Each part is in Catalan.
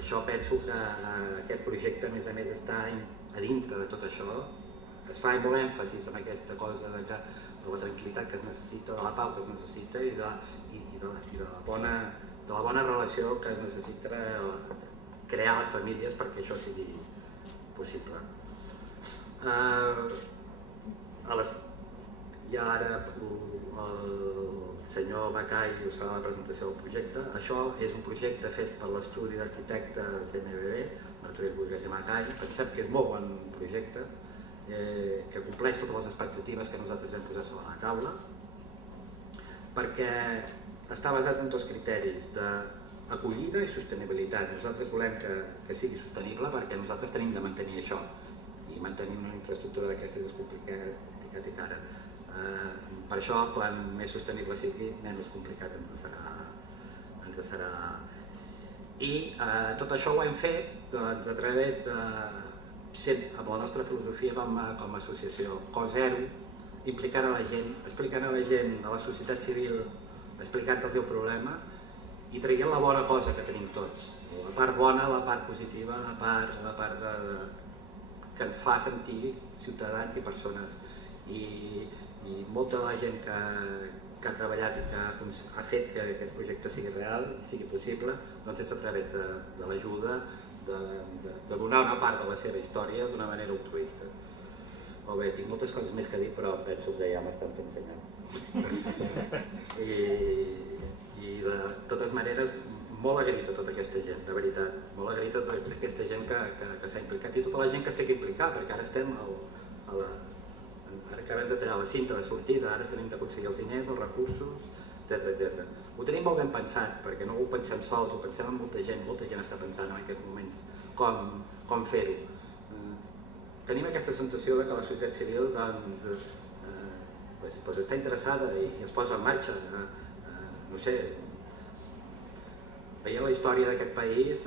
això penso que aquest projecte a més està a dintre de tot això. Es fa molt èmfasis en aquesta cosa de la tranquil·litat que es necessita, de la pau que es necessita i de la bona relació que es necessita crear a les famílies perquè això sigui possible. I ara el senyor Macai us farà la presentació del projecte. Això és un projecte fet per l'estudi d'arquitectes MBB, Martorell Burguès i Macai. Pensem que és molt bon projecte, que compleix totes les expectatives que nosaltres vam posar sobre la taula, perquè està basat en dos criteris d'acollida i sostenibilitat. Nosaltres volem que sigui sostenible perquè nosaltres tenim de mantenir això, i mantenir una infraestructura d'aquestes és complicat i cara. Per això, quan més sostenible sigui, menys complicat ens serà. I tot això ho hem fet a través de, amb la nostra filosofia com a associació, Co0, implicant a la gent, explicant a la gent, a la societat civil, explicant-los el problema i traient la bona cosa que tenim tots. La part bona, la part positiva, la part que ens fa sentir ciutadans i persones. I molta de la gent que ha treballat i que ha fet que aquest projecte sigui real, sigui possible, doncs és a través de l'ajuda, de donar una part de la seva història d'una manera altruista. Molt bé, tinc moltes coses més que dir, però penso que ja m'estan fent senyals. I de totes maneres, molt agraït a tota aquesta gent, de veritat, molt agraït a tota aquesta gent que s'ha implicat i tota la gent que es té que implicar, perquè ara estem ara acabem de tallar la cinta de sortida, ara tenim d'aconseguir els diners, els recursos, etc. Ho tenim molt ben pensat, perquè no ho pensem sols, ho pensem amb molta gent està pensant en aquests moments com fer-ho. Tenim aquesta sensació que la societat civil està interessada i es posa en marxa. No sé, veient la història d'aquest país,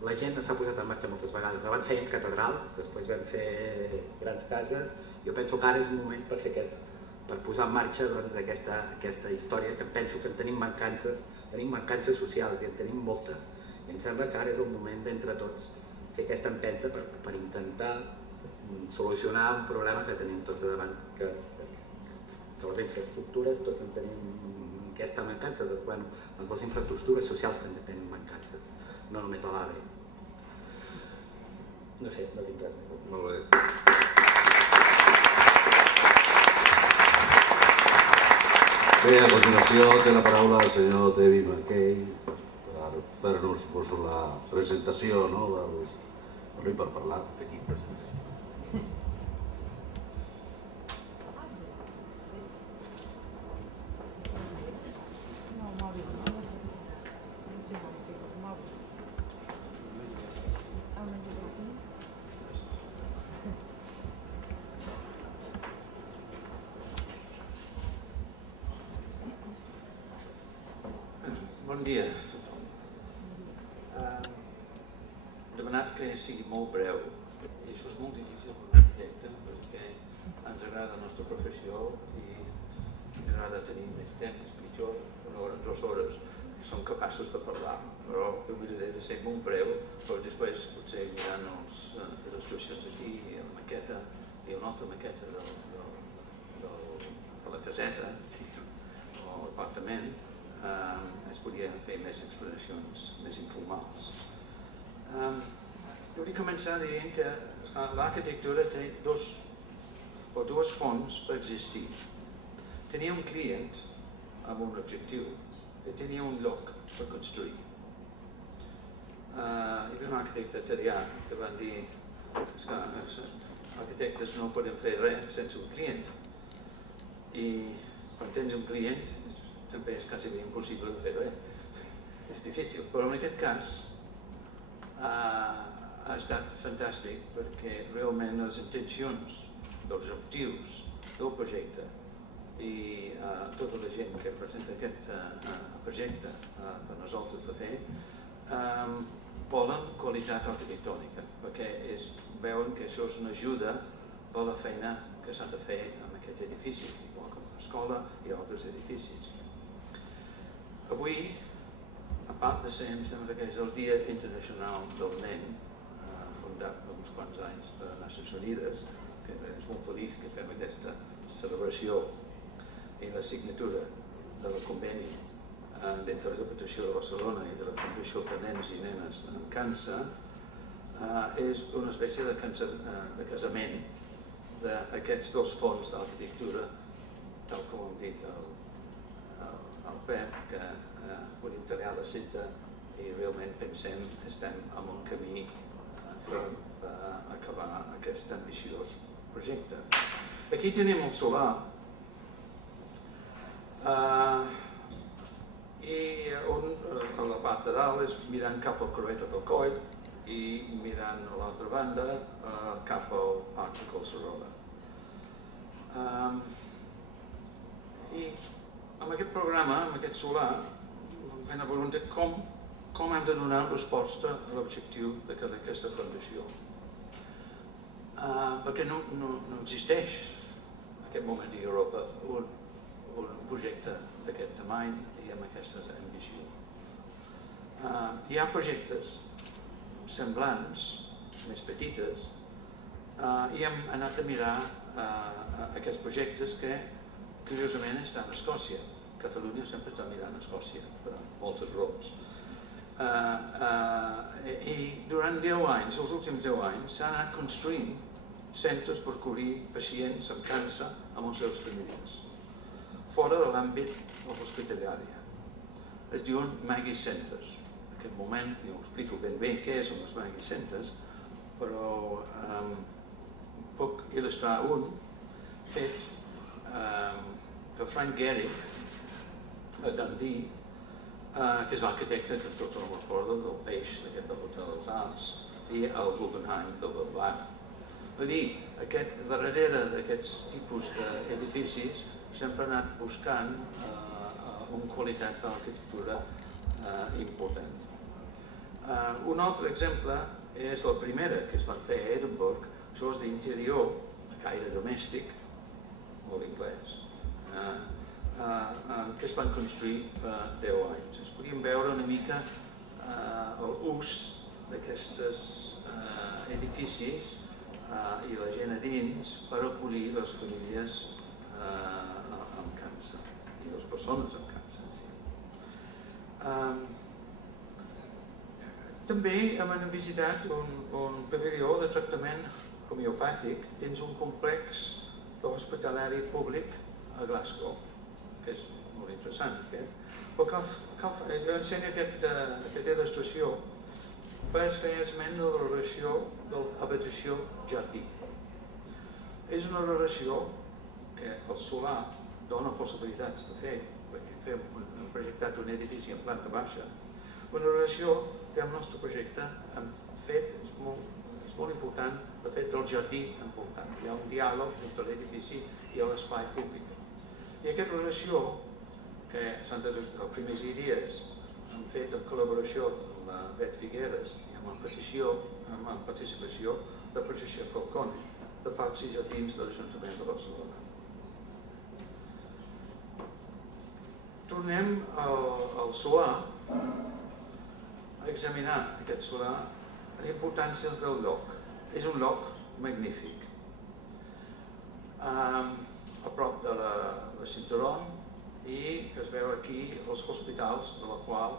la gent s'ha posat en marxa moltes vegades. Abans fèiem catedrals, després vam fer grans cases. Jo penso que ara és un moment per posar en marxa aquesta història, que penso que en tenim mancances socials i en tenim moltes. I em sembla que ara és el moment d'entre tots fer aquesta empenta per intentar solucionar un problema que tenim tots davant, que les infraestructures tots en tenim aquesta mancança. Doncs les infraestructures socials també tenen mancances, no només a l'AVE. No sé, no tinc res més. Molt bé. Bé, a continuació té la paraula el senyor David McKay per fer-nos la presentació del per parlar. Petit presentació. Bon dia a tothom. Hem demanat que sigui molt breu i això és molt difícil per un arquitecte perquè ens agrada la nostra professió i ens agrada tenir més temps, pitjor, 1 hora, 2 hores som capaços de parlar, però jo miraré de ser molt breu, però després potser mirant les il·lustracions aquí i la maqueta i una altra maqueta de la caseta o l'apartament, es podien fer més explanacions més informals. Jo vull començar dient que l'arquitectura té dues fonts per existir. Tenia un client amb un objectiu i tenia un lloc per construir. Hi havia un arquitecte italià que van dir que els arquitectes no poden fer res sense un client i quan tens un client també és quasi impossible fer res. És difícil, però en aquest cas ha estat fantàstic perquè realment les intencions dels objectius del projecte i tota la gent que presenta aquest projecte per nosaltres de fer volen qualitat arquitectònica perquè veuen que això és una ajuda per la feina que s'ha de fer en aquest edifici, igual com l'escola i altres edificis. Avui, a part de ser, em sembla que és el Dia Internacional del Nen, fundat fa uns quants anys per les Nacions Unides, que és molt feliç que fem aquesta celebració i la signatura de la conveni d'entre la Diputació de Barcelona i de la Fundació per Nens i Nenes amb Càncer. És una espècie de casament d'aquests dos fons d'arquitectura, tal com hem dit al Pep, que podem tallar la cita i realment pensem que estem en un camí ferm per acabar aquest ambiciós projecte. Aquí tenim el solar i a la part de dalt és mirant cap al Creueta del Coll i mirant a l'altra banda cap al Parc de Collserola. I amb aquest programa, amb aquest solar, fem la pregunta com hem de donar resposta a l'objectiu d'aquesta fundació. Perquè no existeix en aquest moment a Europa un projecte d'aquest tamany i amb aquestes ambicions. Hi ha projectes semblants, més petites, i hem anat a mirar aquests projectes que curiosament estan a Escòcia. Catalunya sempre està mirant a Escòcia per moltes raons. I durant 10 anys, els últims 10 anys, s'han anat construint centres per cobrir pacients amb càncer amb els seus famílies, fora de l'àmbit hospitalari. Es diuen Maggie Centers. En aquest moment jo explico ben bé què són els Maggie Centers, però puc il·lustrar un fet que Frank Gehrig a Dundee, que és l'arquitecte que tot el recorda del peix d'aquest Hotel dels Arts i el Guggenheim del Belvoir. Vull dir, darrere d'aquests tipus d'edificis sempre ha anat buscant una qualitat d'arquitectura important. Un altre exemple és la primera que es va fer a Edimburg, això és d'interior, gaire domèstic, molt anglès, que es van construir fa 10 anys. Es podien veure una mica l'ús d'aquests edificis i la gent a dins per acollir les famílies amb càncer i les persones amb càncer. També hem visitat un pavelló de tractament homeopàtic dins un complex hospitalari públic a Glasgow, que és molt interessant. Jo ensenyo aquesta il·lustració per fer esment de la relació de l'habitació-jardí. És una relació que el solar dona possibilitats de fer, perquè hem projectat un edifici en planta baixa, una relació que el nostre projecte hem fet, és molt important, el fet del jardí envoltant. Hi ha un diàleg entre l'edifici i l'espai públic. I aquesta relació, que els primers dies hem fet en col·laboració amb la Bet Figueres i amb la participació de Patricia Falcón, de Parcs i Jardins de l'Ajuntament de Barcelona. Tornem al solar, a examinar aquest solar, la importància del lloc. És un lloc magnífic. A prop de la Cinturón, i que es veu aquí els hospitals de la qual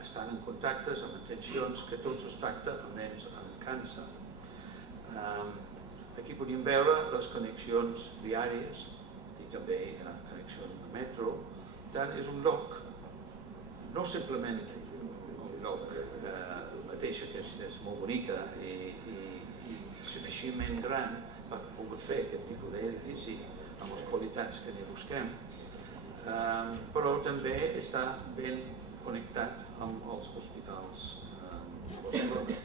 estan en contactes amb atencions que tots es tracta amb nens amb càncer. Aquí podem veure les connexions diàries i també connexions de metro. Per tant, és un lloc, no simplement un lloc mateix que és molt bonica i suficientment gran per poder fer aquest tipus d'edifici amb les qualitats que n'hi busquem, però també està ben connectat amb els hospitals de Barcelona.